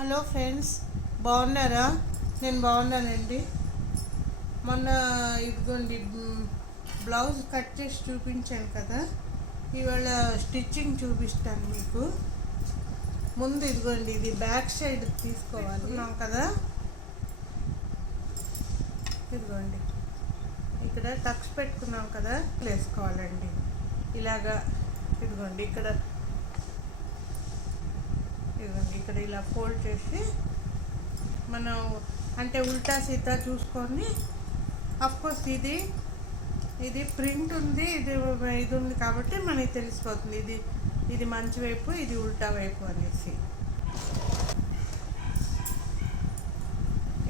Hello friends, బాగున్నారా? నేను బాగున్నానండి. మొన్న ఇదిగోండి బ్లౌజ్ కట్ చేసి చూపించాను కదా, ఇవాళ స్టిచ్చింగ్ చూపిస్తాను మీకు. ముందు ఇదిగోండి, ఇది బ్యాక్ సైడ్ తీసుకోవాలి కదా. ఇదిగోండి, ఇక్కడ టక్స్ పెట్టుకున్నాం కదా, వేసుకోవాలండి ఇలాగా. ఇదిగోండి ఇక్కడ ఇలా ఫోల్డ్ చేసి మనం అంటే ఉల్టా సీతా చూసుకొని, అఫ్కోర్స్ ఇది ప్రింట్ ఉంది, ఇది ఉంది కాబట్టి మనకి తెలిసిపోతుంది ఇది మంచి వైపు, ఇది ఉల్టా వైపు అనేసి.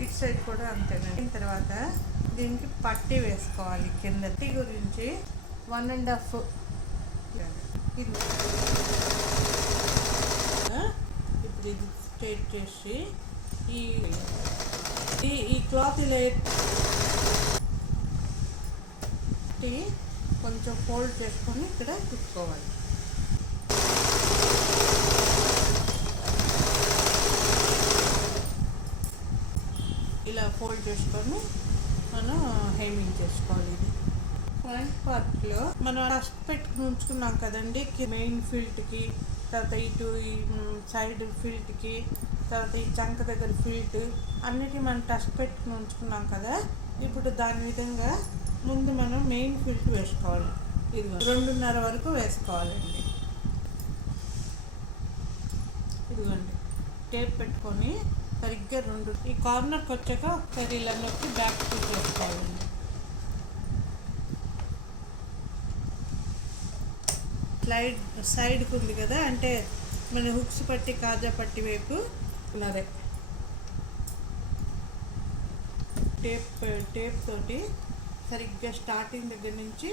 ఇటు సైడ్ కూడా అంతేనండి. తర్వాత దీనికి పట్టీ వేసుకోవాలి కింద. పట్టీ గురించి 1.5 ఇది ఇప్పుడు ఇది స్ట్రైట్ చేసి ఈ క్లాత్ ఇలా కొంచెం ఫోల్డ్ చేసుకొని ఇక్కడ కుట్టుకోవాలి. ఇలా ఫోల్డ్ చేసుకొని మనం హెమ్మింగ్ చేసుకోవాలి. ఇది ఫ్రంట్ పార్ట్లో మనం ఫస్ట్ పెట్టుకుని ఉంచుకున్నాం కదండి, మెయిన్ ఫిల్ట్కి, తర్వాత ఇటు ఈ సైడ్ ఫిల్ట్కి, తర్వాత ఈ చంక దగ్గర ఫిల్ట్ అన్నిటి మనం టస్ట్ పెట్టుకుని ఉంచుకున్నాం కదా. ఇప్పుడు దాని విధంగా ముందు మనం మెయిన్ ఫిల్ట్ వేసుకోవాలి. ఇది 2.5 వరకు వేసుకోవాలండి. ఇదిగోండి, టేప్ పెట్టుకొని సరిగ్గా ఈ కార్నర్కి వచ్చాక ఒకసారి ఇలా నొక్కి బ్యాక్ చేసుకోవాలండి. సైడ్కి ఉంది కదా, అంటే మన హుక్స్ పట్టి కాజా పట్టి వైపు ఉన్నదే. టేప్ తోటి సరిగ్గా స్టార్టింగ్ దగ్గర నుంచి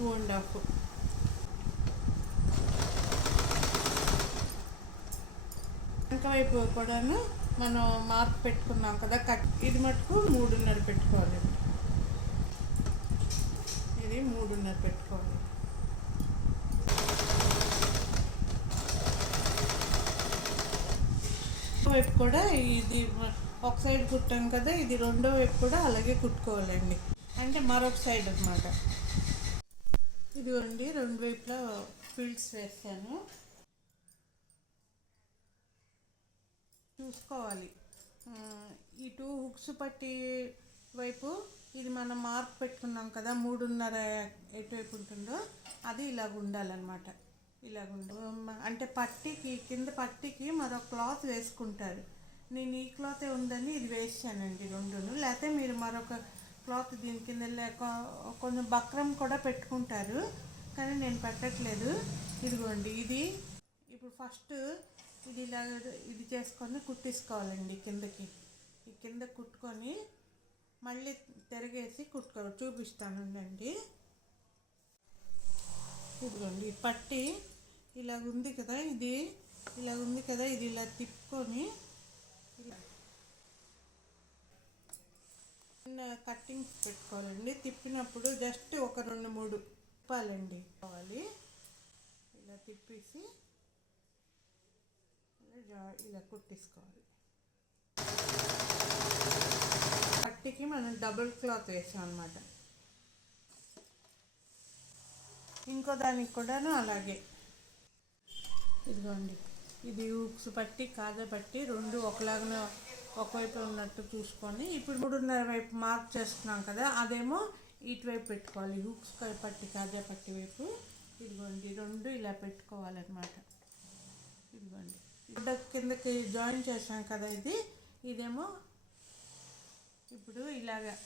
2.5 వెనక వైపు కూడాను మనం మార్క్ పెట్టుకున్నాం కదా, ఇది మటుకు 3.5 పెట్టుకోవాలండి. ఇది 3.5 పెట్టుకోవాలి. వైపు కూడా ఇది ఒక సైడ్ కుట్టాం కదా, ఇది రెండో వైపు కూడా అలాగే కుట్టుకోవాలండి, అంటే మరొక సైడ్ అన్నమాట. ఇదిగోండి, 2 వైపులా ఫిల్ట్స్ వేస్తాను. చూసుకోవాలి, ఈ 2 హుక్స్ పట్టి వైపు ఇది మనం మార్క్ పెట్టుకున్నాం కదా, 3.5 ఎటువైపు ఉంటుందో అది ఇలాగ ఉండాలన్నమాట. అంటే పట్టీకి కింద పట్టీకి మరో క్లాత్ వేసుకుంటారు. నేను ఈ క్లాతే ఉందని ఇది వేసానండి 2. లేకపోతే మీరు మరొక క్లాత్ దీని కింద కొంచెం బక్రం కూడా పెట్టుకుంటారు, కానీ నేను పెట్టట్లేదు. ఇదిగోండి, ఇది ఇప్పుడు ఫస్ట్ ఇది చేసుకొని కుట్టేసుకోవాలండి. ఈ కింద కుట్టుకొని మళ్ళీ తిరిగేసి చూపిస్తానండి. ఇదిగోండి, పట్టి ఇలాగ ఉంది కదా, ఇది ఇలా తిప్పుకొని కట్టింగ్స్ పెట్టుకోవాలండి. తిప్పినప్పుడు జస్ట్ ఒక 2-3 తిప్పాలండి కావాలి. ఇలా తిప్పేసి ఇలా కుట్టేసుకోవాలి. పట్టికి మనం డబుల్ క్లాత్ వేసాం అన్నమాట. ఇంకో దానికి కూడాను అలాగే. ఇదిగోండి, ఇది హుక్స్ పట్టి కాజా పట్టి 2 ఒకలాగా ఒకవైపు ఉన్నట్టు చూసుకొని, ఇప్పుడు 3.5 వైపు మార్క్ చేస్తున్నాం కదా, అదేమో ఇటువైపు పెట్టుకోవాలి, హుక్స్ పట్టి కాజా పట్టి వైపు. ఇదిగోండి, 2 ఇలా పెట్టుకోవాలన్నమాట. ఇదిగోండి, కిందకి జాయిన్ చేసాం కదా, ఇదేమో ఇప్పుడు ఇలాగా.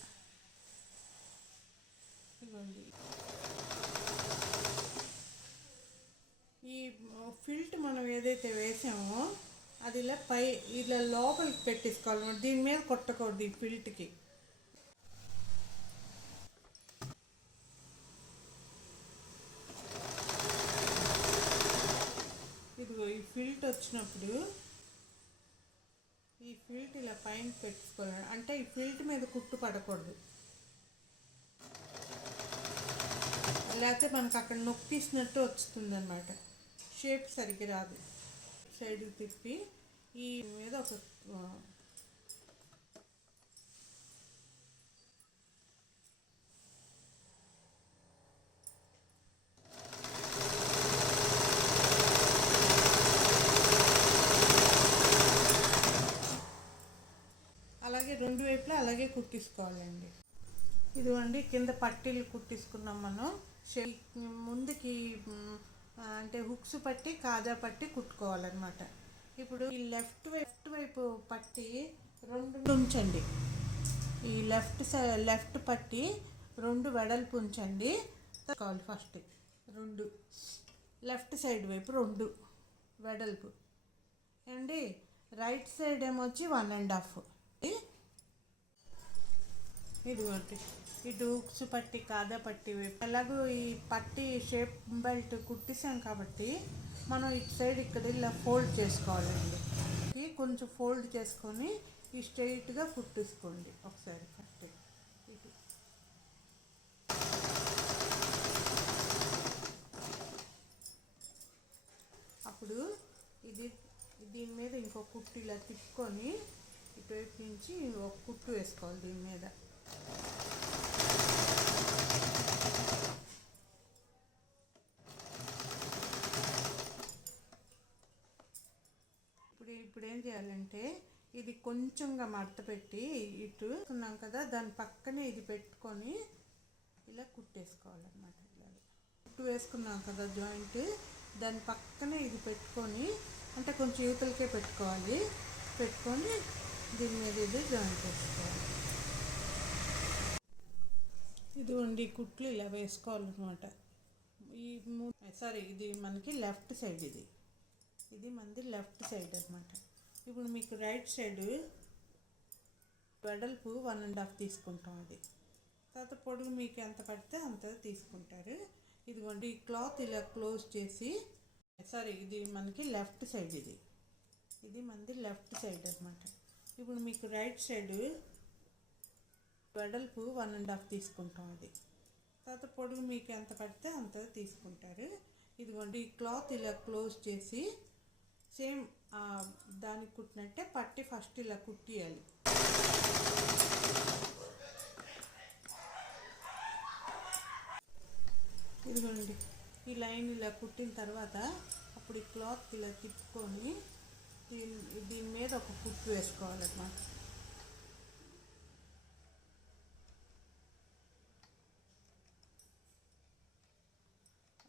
ఇదిగోండి, ఈ ఫిల్ట్ మనం ఏదైతే వేసామో అది ఇలా లోపలికి పెట్టేసుకోవాలి. దీని మీద కొట్టకూడదు ఈ ఫిల్ట్కి. ఇదిగో ఈ ఫిల్ట్ వచ్చినప్పుడు ఈ ఫిల్ట్ ఇలా పైన పెట్టుకోవాలి, అంటే ఈ ఫిల్ట్ మీద కుట్టు పడకూడదు. లేకపోతే మనకు అక్కడ నొక్కిసినట్టు వస్తుంది అన్నమాట, షేప్ సరిగ్గా రాదు. సైడ్కి తిప్పి ఈ మీద ఒక అలాగే రెండు వైపులా అలాగే కుట్టించుకోవాలండి. ఇదిగోండి కింద పట్టీలు కుట్టించుకున్నాం మనం. ముందుకి అంటే హుక్స్ పట్టి కాజా పట్టి కుట్టుకోవాలన్నమాట. ఇప్పుడు ఈ లెఫ్ట్ వైపు పట్టి రెండు ఉంచండి. ఈ లెఫ్ట్ పట్టి రెండు వెడల్పు ఉంచండి. కావాలి ఫస్ట్ రెండు లెఫ్ట్ సైడ్ వైపు రెండు వెడల్పు అండి. రైట్ సైడ్ ఏమొచ్చి 1.5. ఇదిగోండి ఇటు హుక్స్ పట్టి కాదా పట్టి వైపు ఎలాగో ఈ పట్టి షేప్ బెల్ట్ కుట్టిసాం కాబట్టి మనం ఇటు సైడ్ ఇక్కడ ఇలా ఫోల్డ్ చేసుకోవాలండి. కొంచెం ఫోల్డ్ చేసుకొని ఈ స్ట్రైట్గా కుట్టేసుకోండి ఒకసారి ఫస్ట్. ఇటు అప్పుడు దీని మీద ఇంకో కుట్టు ఇలా తిప్పుకొని ఇటువైపు నుంచి ఒక కుట్టు వేసుకోవాలి దీని మీద. ఇప్పుడు ఏం చేయాలంటే ఇది కొంచెంగా మడత పెట్టి ఇటు ఉన్నాం కదా దాని పక్కనే ఇది పెట్టుకొని ఇలా కుట్టేసుకోవాలన్నమాట. ఇలా కుట్టు వేసుకున్నాం కదా జాయింట్, దాని పక్కనే ఇది పెట్టుకొని అంటే కొంచెం యువతలకే పెట్టుకొని దీని మీద ఇది జాయింట్ వేసుకోవాలి. ఇదిగోండి కుట్లు ఇలా వేసుకోవాలన్నమాట. ఇది మనకి లెఫ్ట్ సైడ్, ఇది మనది లెఫ్ట్ సైడ్ అన్నమాట. ఇప్పుడు మీకు రైట్ సైడ్ వెడల్పు 1.5 తీసుకుంటాం. అది తర్వాత పొడుగు మీకు ఎంత పడితే అంత తీసుకుంటారు. ఇదిగోండి ఈ క్లాత్ ఇలా క్లోజ్ చేసి ఇది మనకి లెఫ్ట్ సైడ్, ఇది మనది లెఫ్ట్ సైడ్ అన్నమాట. ఇప్పుడు మీకు రైట్ సైడ్ వెడల్పు 1.5 తీసుకుంటాం. అది తర్వాత పొడుగు మీకు ఎంత పడితే అంత తీసుకుంటారు. ఇదిగోండి ఈ క్లాత్ ఇలా క్లోజ్ చేసి సేమ్ దానికి కుట్టినట్టే పట్టి ఫస్ట్ ఇలా కుట్టియాలి. ఇదిగోండి ఈ లైన్ ఇలా కుట్టిన తర్వాత అప్పుడు ఈ క్లాత్ ఇలా తిప్పుకొని దీని మీద ఒక కుట్టు వేసుకోవాలన్నమాట.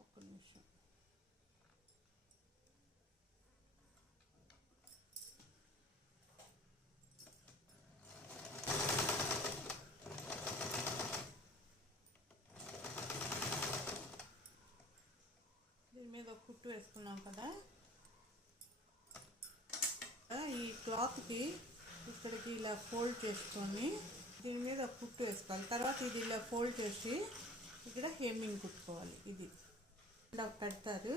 ఒక్క నిమిషం. దీని మీద ఒక కుట్టు వేసుకున్నాం కదా, ఈ క్లాత్కి ఇక్కడికి ఇలా ఫోల్డ్ చేసుకొని దీని మీద ఒక కుట్టు వేసుకోవాలి. తర్వాత ఇది ఇలా ఫోల్డ్ చేసి ఇక్కడ హెమ్మింగ్ కుట్టుకోవాలి. ఇది ఇలా పెడతారు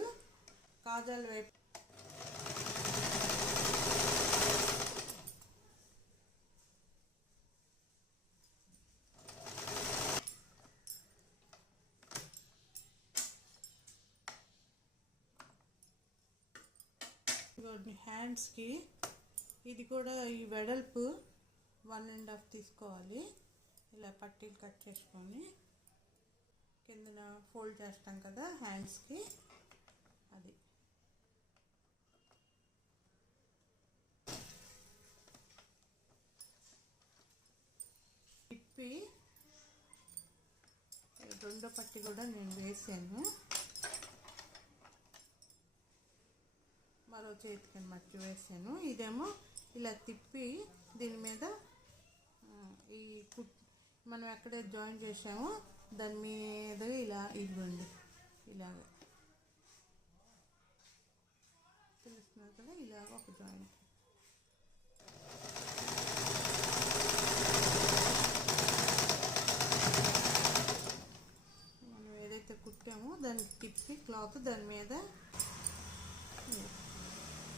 కాజాల వైపు. హ్యాండ్స్కి ఇది కూడా ఈ వెడల్పు 1.5 తీసుకోవాలి. ఇలా పట్టీలు కట్ చేసుకొని కిందన ఫోల్డ్ చేస్తాం కదా హ్యాండ్స్కి, అది తిప్పి రెండో పట్టి కూడా నేను వేసాను. మరో చేతికి మట్టి వేసాను. ఇదేమో ఇలా తిప్పి దీని మీద ఈ మనం ఎక్కడే జాయిన్ చేసామో దాని మీద ఇలా ఇదిగోండి ఇలాగ తెలుస్తున్నారు కదా, ఇలాగ ఒక జాయింట్. మనం ఏదైతే కుట్టామో దానికి తిప్పి క్లాత్ దాని మీద.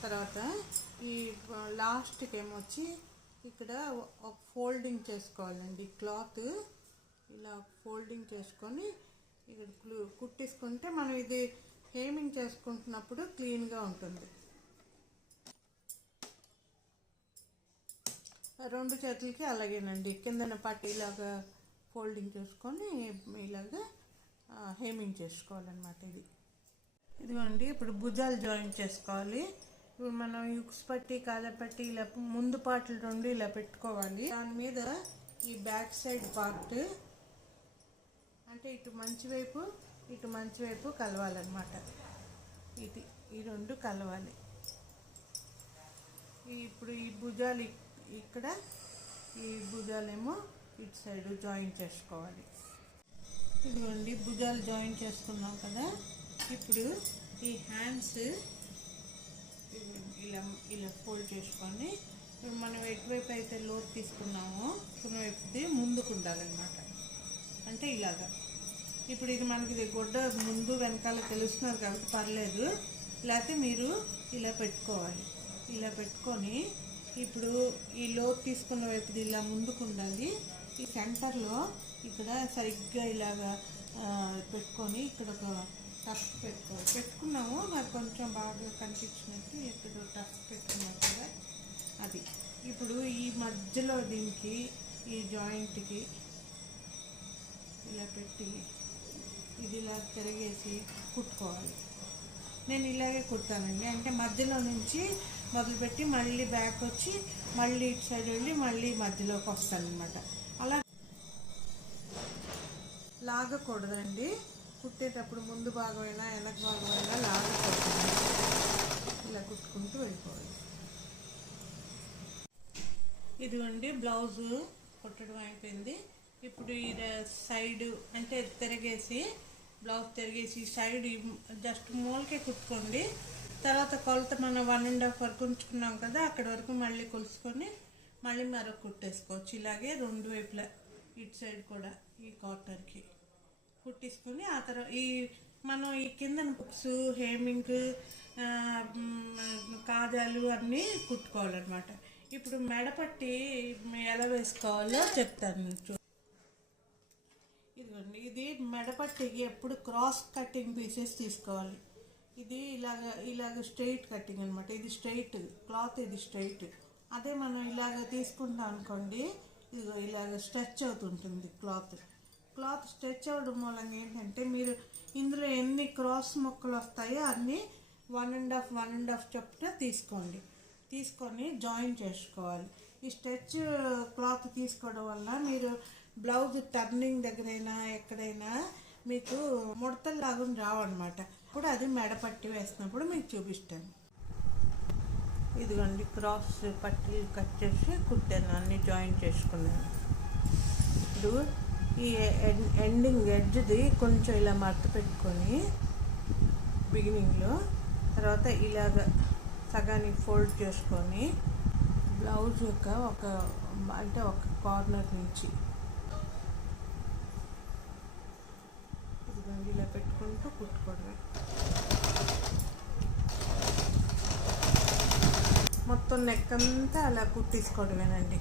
తర్వాత ఈ లాస్ట్కి ఏమొచ్చి ఇక్కడ ఒక ఫోల్డింగ్ చేసుకోవాలండి. క్లాత్ ఇలా ఫోల్డింగ్ చేసుకొని ఇక్కడ కుట్టేసుకుంటే మనం ఇది హేమింగ్ చేసుకుంటున్నప్పుడు క్లీన్గా ఉంటుంది. రెండు చేతులకి అలాగేనండి, కిందన పట్టి ఇలాగా ఫోల్డింగ్ చేసుకొని ఇలాగా హేమింగ్ చేసుకోవాలన్నమాట. ఇదిగోండి ఇప్పుడు భుజాలు జాయిన్ చేసుకోవాలి. ఇప్పుడు మనం యుక్స్ పట్టి కాలర్ పట్టి ఇలా ముందు పార్ట్లు రెండు ఇలా పెట్టుకోవాలి. దాని మీద ఈ బ్యాక్ సైడ్ పార్ట్ అంటే ఇటు మంచి వైపు కలవాలన్నమాట. ఈ రెండు కలవాలి. ఇప్పుడు ఈ భుజాలు ఇక్కడ, ఈ భుజాలేమో ఇటు సైడ్ జాయిన్ చేసుకోవాలి. ఇదిగోండి భుజాలు జాయిన్ చేసుకున్నాం కదా. ఇప్పుడు ఈ హ్యాండ్స్ ఇలా ఫోల్డ్ చేసుకొని ఇప్పుడు మనం ఎటువైపు అయితే లోతు తీసుకున్నామో వైపుది ముందుకు ఉండాలన్నమాట. అంటే ఇలాగా. ఇప్పుడు ఇది మనకి గుడ్డ ముందు వెనకాల తెలుస్తున్నారు కాబట్టి పర్లేదు, లేకపోతే మీరు ఇలా పెట్టుకోవాలి. ఇలా పెట్టుకొని ఇప్పుడు ఈ లోతు తీసుకున్న వైపుది ఇలా ముందుకు ఉండాలి. ఈ సెంటర్లో ఇక్కడ సరిగ్గా ఇలాగా పెట్టుకొని ఇక్కడ ఒక టఫ్ పెట్టుకున్నాము. నాకు కొంచెం బాగా కనిపించినట్టు ఇక్కడ టఫ్ పెట్టుకున్నాం కదా, అది. ఇప్పుడు ఈ మధ్యలో దీనికి ఈ జాయింట్కి ఇలా పెట్టి ఇది ఇలా తిరిగేసి కుట్టుకోవాలి. నేను ఇలాగే కుడతానండి. అంటే మధ్యలో నుంచి మొదలుపెట్టి మళ్ళీ బ్యాక్ వచ్చి మళ్ళీ ఇటు సైడ్ వెళ్ళి మళ్ళీ మధ్యలోకి వస్తాను అనమాట. అలా లాగకూడదండి. కుట్టేటప్పుడు ముందు భాగమైనా వెనక భాగమైనా లాగకూడదు. ఇలా కుట్టుకుంటూ వెళ్ళిపోవాలి. ఇదిగోండి బ్లౌజు కుట్టడం అయిపోయింది. ఇప్పుడు ఈ సైడ్ అంటే తిరిగేసి బ్లౌజ్ తిరిగేసి సైడ్ జస్ట్ మూలకే కుట్టుకోండి. తర్వాత కొలత మనం 1.5 వరకు ఉంచుకున్నాం కదా, అక్కడి వరకు మళ్ళీ కొలుసుకొని మళ్ళీ మరొక కుట్టేసుకోవచ్చు. ఇలాగే రెండు వైపులా ఇటు సైడ్ కూడా ఈ కార్నర్కి కుట్టేసుకొని ఆ తర్వాత మనం ఈ కింద బుక్స్ హేమింగ్ కాజాలు అన్నీ కుట్టుకోవాలన్నమాట. ఇప్పుడు మెడపట్టి ఎలా వేసుకోవాలో చెప్తాను. ఇదిగోండి, ఇది మెడపట్టికి ఎప్పుడు క్రాస్ కటింగ్ పీసెస్ తీసుకోవాలి. ఇది ఇలాగ స్ట్రైట్ కటింగ్ అనమాట. ఇది స్ట్రైట్ క్లాత్, ఇది స్ట్రైట్. అదే మనం ఇలాగ తీసుకుంటాం అనుకోండి, ఇదిగో ఇలాగ స్ట్రెచ్ అవుతుంటుంది క్లాత్ స్ట్రెచ్ అవ్వడం మూలంగా ఏంటంటే మీరు ఇందులో ఎన్ని క్రాస్ ముక్కలు వస్తాయో అన్నీ 1.5 చొప్పున తీసుకొని జాయిన్ చేసుకోవాలి. ఈ స్ట్రెచ్ క్లాత్ తీసుకోవడం వల్ల మీరు బ్లౌజ్ టర్నింగ్ దగ్గరైనా ఎక్కడైనా మీకు ముడతలు లాగా రావన్నమాట. ఇప్పుడు అది మెడపట్టి వేసినప్పుడు మీకు చూపిస్తాను. ఇదిగోండి క్రాస్ పట్టి కట్ చేసి కుట్టాను, అన్నీ జాయిన్ చేసుకున్నాను. ఇప్పుడు ఈ ఎండింగ్ ఎడ్జ్ది కొంచెం ఇలా మడత పెట్టుకొని బిగినింగ్లో, తర్వాత ఇలాగ సగానికి ఫోల్డ్ చేసుకొని బ్లౌజ్ యొక్క ఒక కార్నర్ నుంచి ఇదిగోండి ఇలా పెట్టుకుంటూ కుట్టుకోవడమే. మొత్తం నెక్ అంతా అలా కుట్టేసుకోవడమేనండి.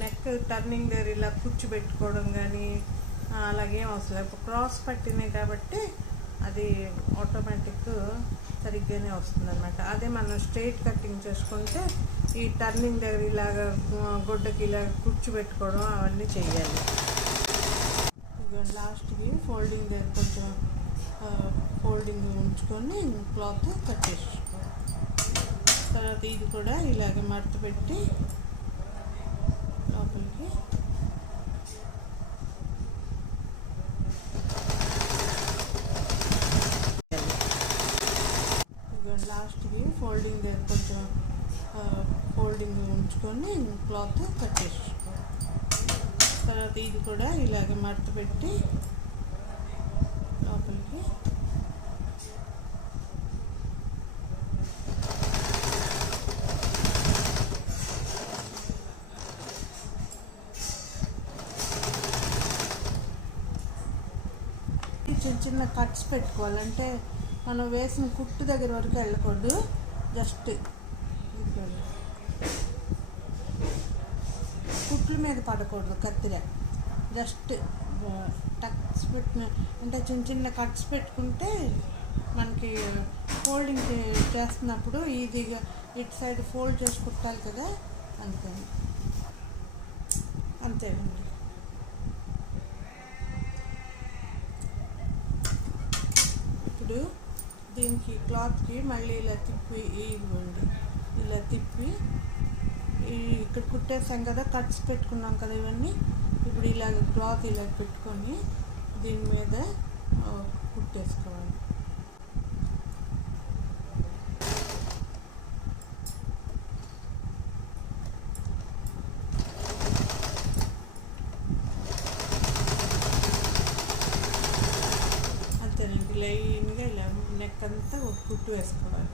నెక్ టర్నింగ్ దగ్గర ఇలా కూర్చోబెట్టుకోవడం కానీ అలాగేం అవసరం. ఇప్పుడు క్రాస్ పట్టినాయి కాబట్టి అది ఆటోమేటిక్ సరిగ్గానే వస్తుంది అనమాట. అదే మనం స్ట్రైట్ కటింగ్ చేసుకుంటే ఈ టర్నింగ్ దగ్గర ఇలాగ గుడ్డకి ఇలా కూర్చోబెట్టుకోవడం అవన్నీ చేయాలి. ఇక లాస్ట్కి ఫోల్డింగ్ దగ్గర కొంచెం ఫోల్డింగ్ ఉంచుకొని క్లాత్ కట్ చేసుకోవాలి. తర్వాత ఇది కూడా ఇలాగే మడత పెట్టి లోపలికి లాస్ట్కి ఫోల్డింగ్ దగ్గర కొంచెం ఫోల్డింగ్ ఉంచుకొని క్లాత్ కట్ చేసుకోవాలి. తర్వాత ఇది కూడా ఇలాగే మడత పెట్టి లోపలికి చిన్న కట్స్ పెట్టుకోవాలంటే మనం వేసిన కుట్టు దగ్గర వరకు వెళ్ళకూడదు. జస్ట్ కుట్ల మీద పడకూడదు కత్తిర, జస్ట్ టక్స్ పెట్టిన అంటే చిన్న చిన్న కట్స్ పెట్టుకుంటే మనకి ఫోల్డింగ్ చేస్తున్నప్పుడు ఈజీగా ఇటు సైడ్ ఫోల్డ్ చేసి కుట్టాలి కదా, అంతేనండి. ఇప్పుడు దీనికి క్లాత్కి మళ్ళీ ఇలా తిప్పి ఇవ్వండి, ఇలా తిప్పి ఇక్కడ కుట్టేసాం కదా, కట్స్ పెట్టుకున్నాం కదా ఇవన్నీ. ఇప్పుడు ఇలాగ క్లాత్ ఇలా పెట్టుకొని దీని మీద కుట్టేసుకోవాలి. అంతేనండి, లైన్గా ఇలా నెక్ అంతా కుట్టు వేసుకోవాలి.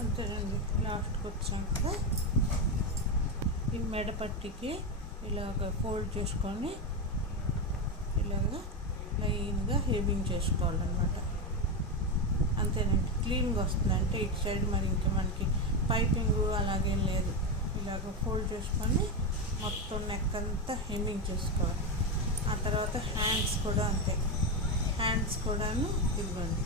అంతేనండి, లాస్ట్కి వచ్చాక ఈ మెడపట్టికి ఇలాగ ఫోల్డ్ చేసుకొని ఇలాగ లైన్గా హెవింగ్ చేసుకోవాలన్నమాట. అంతేనండి, క్లీన్గా వస్తుంది. అంటే ఇటు సైడ్ మరి ఇంకా మనకి పైపింగ్ అలాగేం లేదు. ఇలాగ ఫోల్డ్ చేసుకొని మొత్తం నెక్ అంతా హెమ్మింగ్ చేసుకోవాలి. ఆ తర్వాత హ్యాండ్స్ కూడా అంతే, హ్యాండ్స్ కూడాను ఇవ్వండి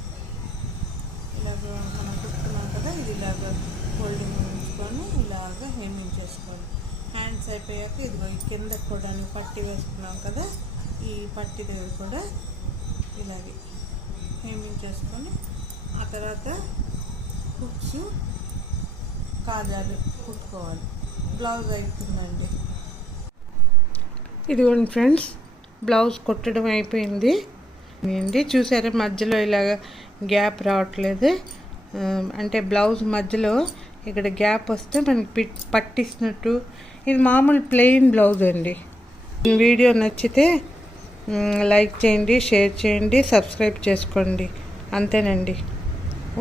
ఇలాగ మనం కుట్టుకున్నాం కదా, ఇది ఇలాగ ఫోల్డింగ్ ఉంచుకొని ఇలాగ హెమ్మింగ్ చేసుకోవాలి. హ్యాండ్స్ అయిపోయాక ఇదిగో ఈ కింద కూడా పట్టి వేసుకున్నాం కదా, ఈ పట్టి దగ్గర కూడా ఇలాగే హెమ్మింగ్ చేసుకొని ఆ తర్వాత హుక్స్ కాజాలు కుట్టుకోవాలి. బ్లౌజ్ అయిపోతుందండి. ఇదిగోండి ఫ్రెండ్స్, బ్లౌజ్ కుట్టడం అయిపోయింది అండి. చూసారా మధ్యలో ఇలాగ గ్యాప్ రావట్లేదు. అంటే బ్లౌజ్ మధ్యలో ఇక్కడ గ్యాప్ వస్తే మనకి పట్టిస్తున్నట్టు. ఇది మామూలు ప్లెయిన్ బ్లౌజ్ అండి. వీడియో నచ్చితే లైక్ చేయండి, షేర్ చేయండి, సబ్స్క్రైబ్ చేసుకోండి. అంతేనండి,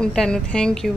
ఉంటాను. Thank you.